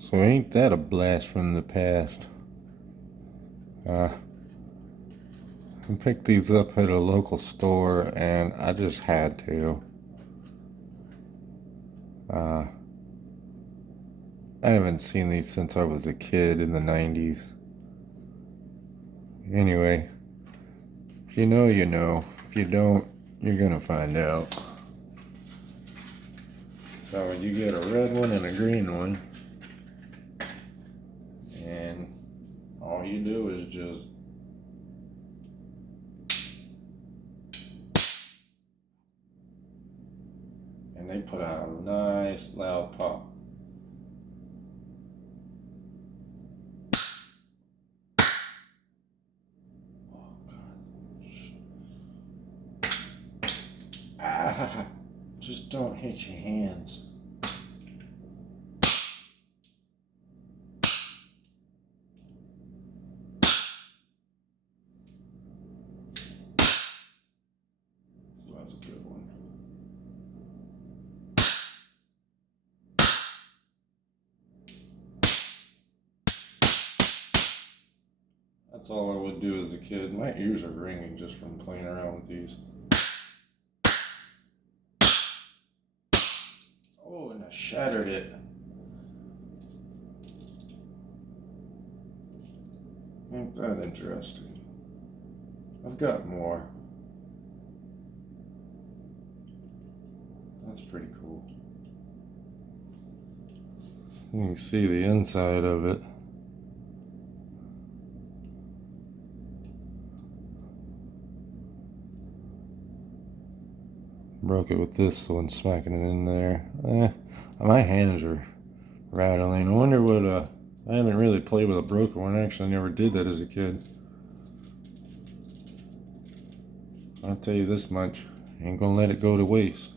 So ain't that a blast from the past? I picked these up at a local store and I just had to. I haven't seen these since I was a kid in the 90s. Anyway, if you know, you know. If you don't, you're gonna find out. So you get a red one and a green one. And all you do is just and they put out a nice loud pop. Oh God. Ah, just don't hit your hands. So that's a good one. That's all I would do as a kid. My ears are ringing just from playing around with these. Oh, and I shattered it. Ain't that interesting? I've got more. That's pretty cool. You can see the inside of it. Broke it with this one, smacking it in there. My hands are rattling. I wonder what, I haven't really played with a broken one. I actually never did that as a kid. I'll tell you this much, ain't gonna let it go to waste.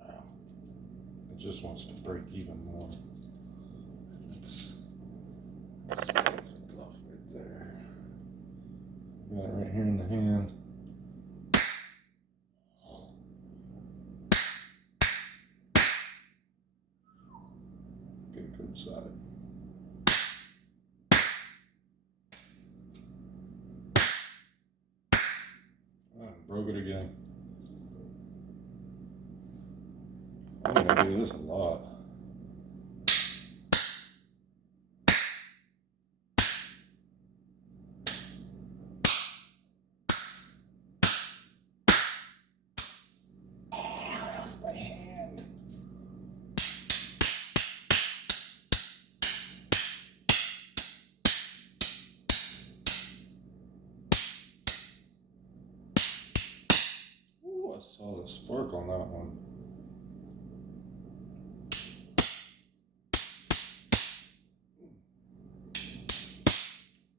Wow. It just wants to break even more. That's tough right there. Got it right here in the hand. Get a good side. Broke it again. I'm gonna do this a lot. That's my hand. Ooh, I saw the spark on that one.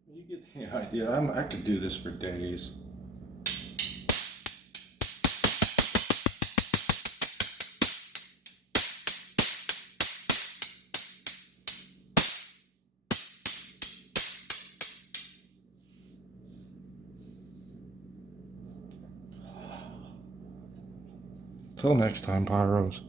You get the idea. I could do this for days. Till next time, Pyros.